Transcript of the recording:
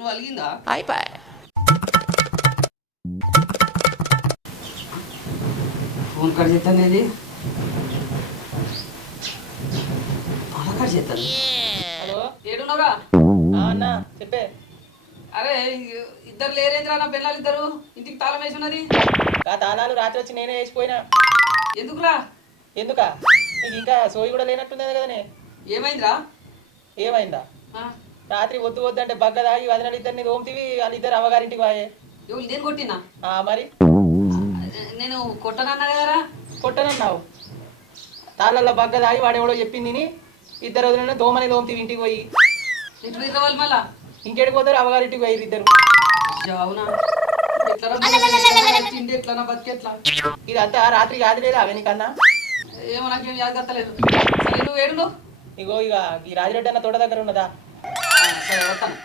Phone వలిగిందా? Phone cut చేస్తాను, ఇది అలా కట్ చేస్తాను. హలో ఏడున్నావురా? అన్న చెప్పే. అరే ఇద్దరు లేరేంద్రా, నా పిల్లలు ఇద్దరు ఇంటికి తాళం వేసి ఉన్నది. ఆ తాళాలు రాత్రి వచ్చి నేనే వేసిపోయినా. ఎందుకురా? ఎందుకా? నీకు ఇంకా సోయి కూడా లేనట్టుంది కదనే. ఏమైందిరా? ఏమైందా? ఆ, రాత్రి వద్దు వద్దు అంటే బగ్గ తాగి వదిన ఇద్దరిని తోముతీవి, వాళ్ళిద్దరు అవ్వగారింటికి వాయే. ఎవరు నేను కొట్టినా? మరి నేను కొట్టనన్నా కదరా. కొట్టనన్నావు. తాళ్ళల్లో బగ్గ తాగి వాడెవడో చెప్పింది విని ఇద్దరు వదిలిన దోమని తోముతీవి ఇంటికి పోయి. ఎట్లు ఇరవాలి మళ్ళా? ఇంకెడికి పోతారు? అవ్వగారింటికి పోయి ఇద్దరు. అవునా? ఎట్లా తిండి ఎట్లా బతికెట్లా? ఇదంతా రాత్రి కాదు లేదా అవే నీకన్నా? ఏమో నాకేం యాదగత్తలేదు. సరే నువ్వు ఏడు నువ్వు? ఇగో ఇక ఈ రాజిరెడ్డి అన్న తోట దగ్గర ఉన్నదా? సరే వస్తాను.